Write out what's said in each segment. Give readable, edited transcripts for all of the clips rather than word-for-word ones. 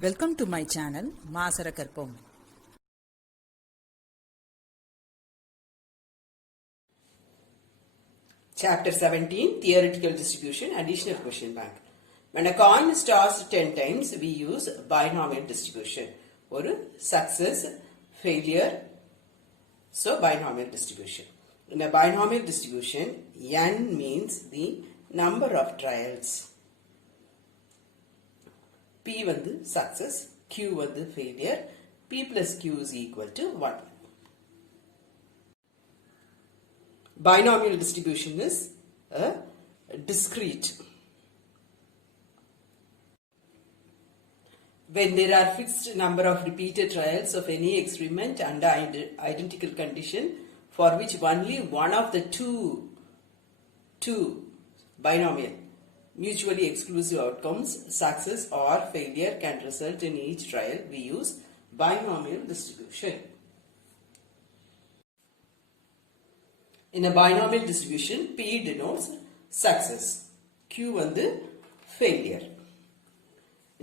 Welcome to my channel Maasarakarpom. Chapter 17 Theoretical Distribution Additional Question Bank. When a coin is tossed 10 times, we use binomial distribution. Or success, failure, so binomial distribution. In a binomial distribution, n means the number of trials. P வந்து success, Q வந்து failure, P plus Q is equal to 1. Binomial distribution is a discrete. When there are fixed number of repeated trials of any experiment under identical condition for which only one of the two binomial mutually exclusive outcomes, success or failure, can result in each trial, we use binomial distribution. In a binomial distribution, P denotes success, Q வந்து failure.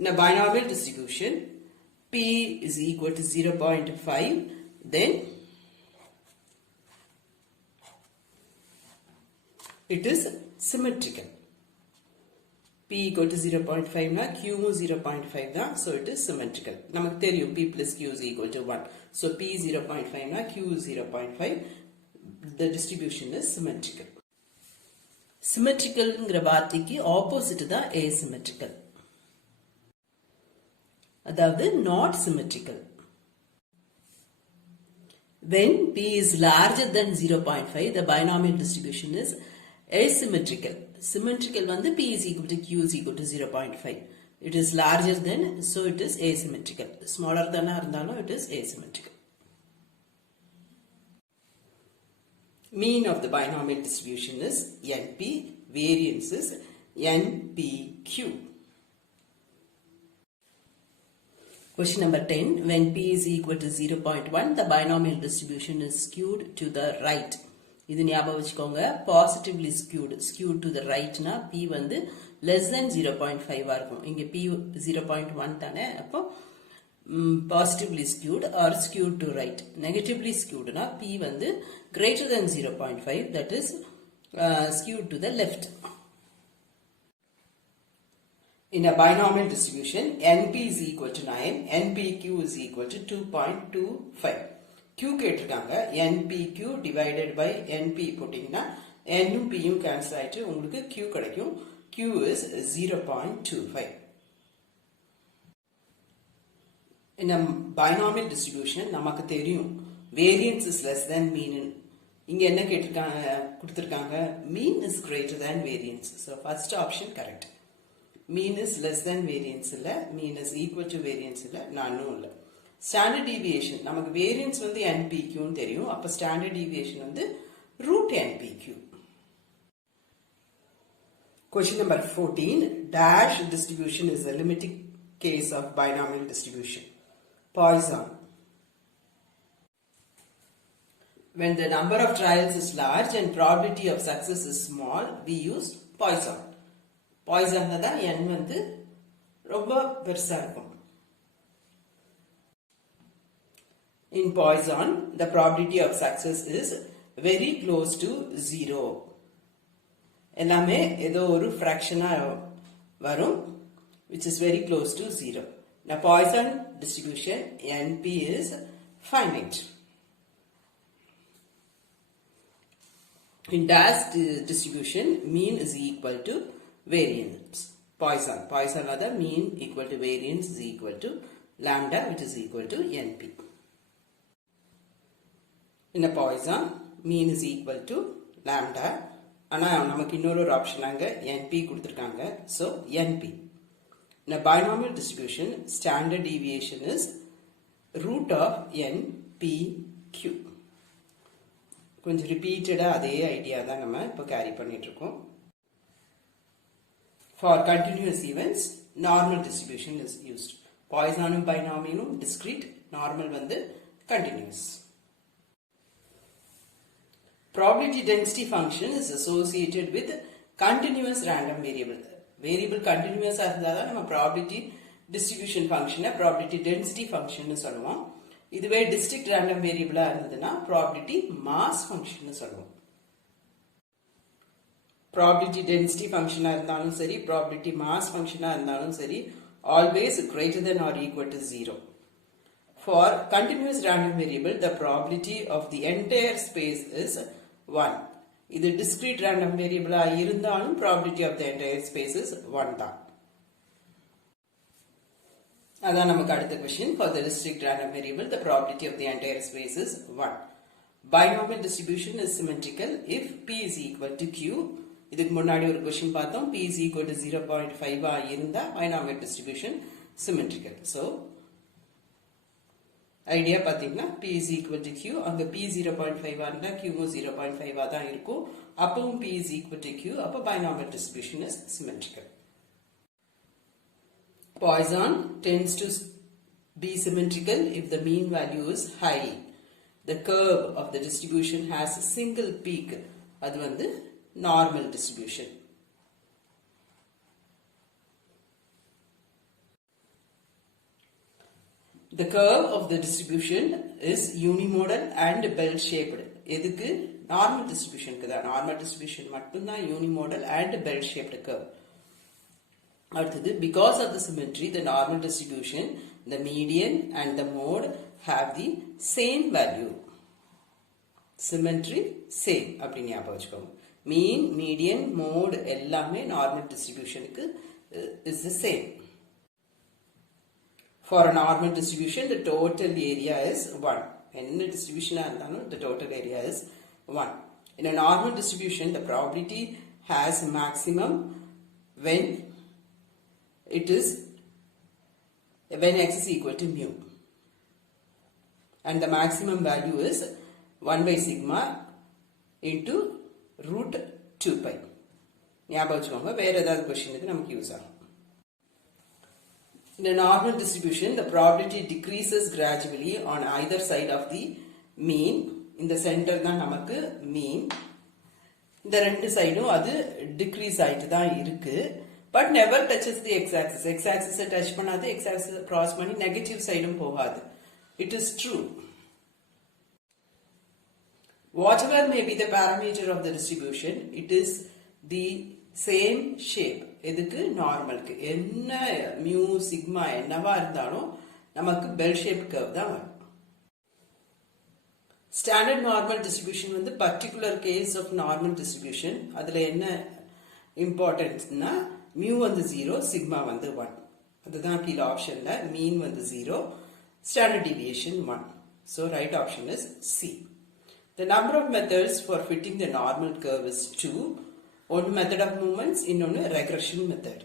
In a binomial distribution, P is equal to 0.5, then it is symmetrical. P equal to 0.5 na Q 0.5 da, so it is symmetrical. நமக்கு தெரியும் P plus Q is equal to 1. So P 0.5 na Q 0.5, the distribution is symmetrical. Symmetrical ங்கிற வார்த்தைக்கு opposite தான் asymmetrical. அதாவது not symmetrical. When P is larger than 0.5, the binomial distribution is asymmetrical. Symmetrical வந்து P is equal to Q is equal to 0.5. It is larger than, so it is asymmetrical. Smaller than இருந்தாலும் it is asymmetrical. Mean of the binomial distribution is NP, variance is NPQ. Question number 10. When P is equal to 0.1, the binomial distribution is skewed to the right. இது ஞாபகம் வச்சுக்கோங்க, positively skewed to the right na P வந்து less than 0.5 இருக்கும். இங்க P 0.1 தானே, அப்போ positively skewed or skewed to right. Negatively skewed na P வந்து greater than 0.5, that is skewed to the left. In a binomial distribution, NP is equal to 9, NPQ is equal to 2.25. Q கேட்டிருக்காங்க, NPQ divided by NP போட்டிங்கன்னா N-ம் P-யும் cancel ஆயிட்டு உங்களுக்கு Q கிடைக்கும். Q is 0.25. In a binomial distribution, நமக்கு தெரியும் variance is less than mean. இங்க என்ன கொடுத்திருக்காங்க, mean is greater than variance. So first option correct. Mean is less than variance இல்ல, mean is equal to variance இல்ல, நானும் இல்ல. Standard deviation, நமக்கு variance வந்து NPQ ன்னு தெரியும், அப்ப standard deviation வந்து root NPQ. Question number 14. Dash distribution is the limiting case of binomial distribution. Poisson. When the number of trials is large and probability of success is small, we use Poisson. Poisson தான் n வந்து ரொம்ப பெருசா இருக்கும். In Poisson, the probability of success is very close to 0. எல்லாமே ஏதோ ஒரு fraction-ஆ வரும், which is very close to 0. Now Poisson distribution NP is finite. In dash distribution, mean is equal to variance. Poisson other mean equal to variance is equal to lambda, which is equal to NP. In a Poisson, mean is equal to lambda. ஆனா நமக்கு இன்னொரு option அங்க NP கொடுத்திருக்காங்க, so NP. In a binomial distribution, standard deviation is root of NPQ. கொஞ்சம் repeated-ஆ அதே idea தான் நம்ம இப்போ கேரி பண்ணிட்டு இருக்கோம். For continuous events, normal distribution is used. Poissonum binomialum discrete, normal வந்து continuous. Probability density function is associated with continuous random variable. Variable continuous இருந்தா தான் நம்ம probability distribution function probability density function னு சொல்லுவோம். இதுவே distinct random variable இருந்ததுன்னா probability mass function னு சொல்லுவோம். probability density function இருந்தாலும் சரி, probability mass function இருந்தாலும் சரி, always greater than or equal to 0. For continuous random variable, the probability of the entire space is 1. இது discrete random variable இருந்தாலும் probability of the entire space is 1 தான். அதான் நமக்கு அடுத்த question. For the discrete random variable, the probability of the entire space is 1. Binomial distribution is symmetrical if p is equal to q. இதுக்கு முன்னாடி ஒரு question பார்த்தோம். p is equal to 0.5 இருந்தா binomial distribution symmetrical. So, idea பார்த்தீங்கன்னா p is equal to q. அங்க p 0.5 இருந்தா q 0.5 தான் இருக்கும். அப்பவும் p is equal to q. அப்ப binomial distribution is symmetrical. Poisson tends to be symmetrical if the mean value is high. The curve of the distribution has a single peak. அது வந்து normal distribution. The curve of the distribution is unimodal and bell shaped. எதுக்கு? Normal distribution க்கு தான். Normal distribution மட்டும்தான் unimodal and bell shaped curve. அடுத்தது, because of the symmetry, the normal distribution, the median and the mode have the same value. Symmetry same அப்படின்னு ஞாபகம் வச்சுக்கோங்க. Mean, median, mode எல்லாமே normal distribution க்கு is the same. For a normal distribution, the total area is 1. என்ன distribution இருந்தாலும் the total area is 1. In a normal distribution, the probability has maximum when x is equal to mu, and the maximum value is 1 by sigma into root 2 pi. ஞாபகம் வச்சுக்கோங்க. வேற ஏதாவது கொஸ்டினுக்கு நமக்கு use ஆகும். In a normal distribution, the probability decreases gradually on either side of the mean. இந்த centre தான் நமக்கு mean. இந்த ரெண்டு சைடும் அது டிக்ரீஸ் ஆயிட்டு தான் இருக்கு. But never touches the x-axis. X-axis touch பண்ணாது, x-axis cross பண்ணி negative சைடும் போகாது. It is true. Whatever may be the parameter of the distribution, it is the same shape. எதுக்கு? நார்மலுக்கு. என்ன mu, sigma என்னவா இருந்தாலும் நமக்கு bell shaped curve தான் வரும். Standard normal distribution வந்து particular case of normal distribution. அதுல என்ன importanceனா mu வந்து 0, sigma வந்து 1. அதுதான் கீழ ஆப்ஷன்ல. mean வந்து 0, standard deviation 1. So right option is C. The number of methods for fitting the normal curve is 2. One method of movements, இன்னொன்னு regression method.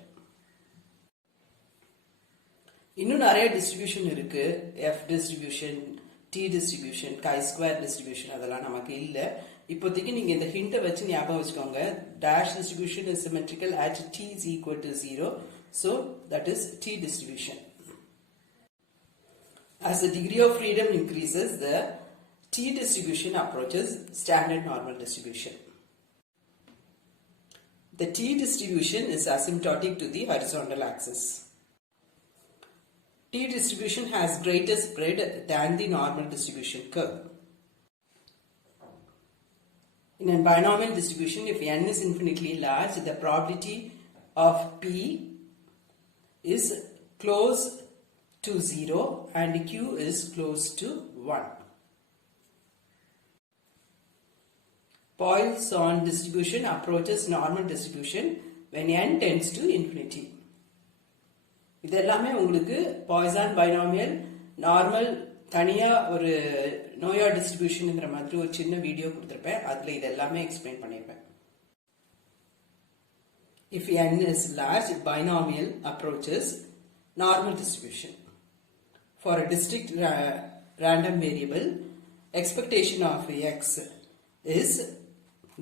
இன்னும் நிறைய distribution இருக்கு. F distribution, T distribution, chi-square distribution அதெல்லாம் நமக்கு இல்ல. இப்போதைக்கு நீங்க இந்த ஹிண்ட் வச்சு ஞாபகம் வச்சுக்கோங்க. Dash distribution is symmetrical at t is equal to 0. So that is T distribution. As the degree of freedom increases, the T distribution approaches standard normal distribution. The T distribution is asymptotic to the horizontal axis. T distribution has greater spread than the normal distribution curve. In a binomial distribution, if n is infinitely large, the probability of p is close to 0 and q is close to 1. Poisson distribution approaches normal distribution when n tends to infinity. இதெல்லாமே உங்களுக்கு Poisson binomial normal தனியா ஒரு நோயா டிஸ்ட்ரிபியூஷன்ங்கிற மாதிரி ஒரு சின்ன video கொடுத்திருப்பேன். அதுல இதெல்லாமே explain பண்ணிருப்பேன். If n is large, binomial approaches normal distribution. For a distinct random variable, expectation of x is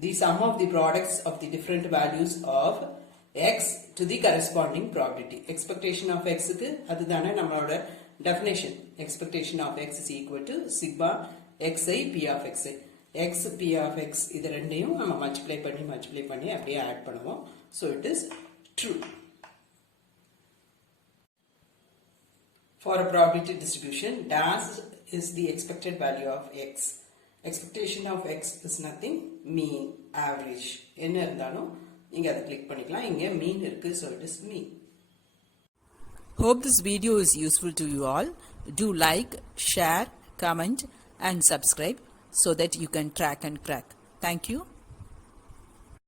the sum of the products of the different values of x to the corresponding probability. Expectation of x க்கு அதுதானே நம்மளோட definition. Expectation of x is equal to sigma xi p of xi. x p of x இது ரெண்டையும் நம்ம multiply பண்ணி அப்படியே add பண்ணுவோம். So it is true. For a probability distribution, dash is the expected value of x. Expectation of x is nothing, mean, average. என்ன இருந்தாலும் நீங்க அதை click பண்ணிக்கலாம். இங்க mean இருக்கு, so it is mean. Hope this video is useful to you all. Do like, share, comment and subscribe so that you can track and crack. Thank you.